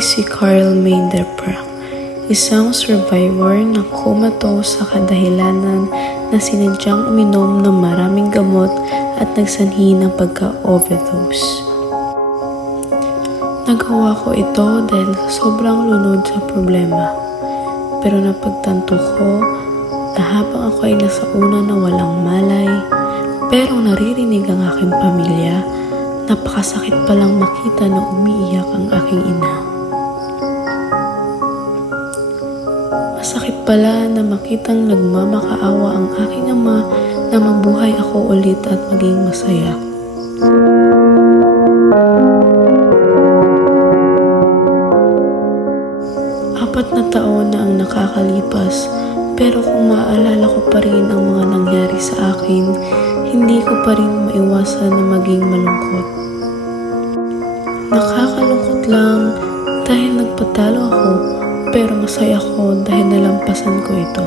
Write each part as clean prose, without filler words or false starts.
ay si Carl Meidenprank, isang survivor na comatose sa kadahilanan na sinadyang uminom ng maraming gamot at nagsanhi ng pagka-overdose. Nagawa ko ito dahil sobrang lunod sa problema. Pero napagtanto ko na habang ako ay nasa una na walang malay, pero naririnig ang aking pamilya, napakasakit palang makita na umiiyak ang aking ina. Masakit pala na makitang nagmamakaawa ang aking ama na mabuhay ako ulit at maging masaya. Apat na taon na ang nakakalipas, pero kung maaalala ko pa rin ang mga nangyari sa akin, hindi ko pa rin maiwasan na maging malungkot. Nakakalungkot lang dahil nagpatalo ako, pero masaya ako dahil nalampasan ko ito.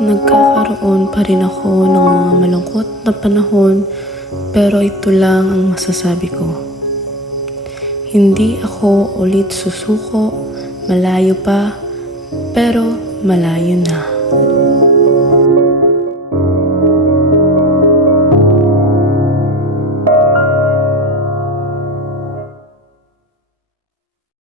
Nagkakaroon pa rin ako ng mga malungkot na panahon, pero ito lang ang masasabi ko. Hindi ako ulit susuko, malayo pa, pero malayo na.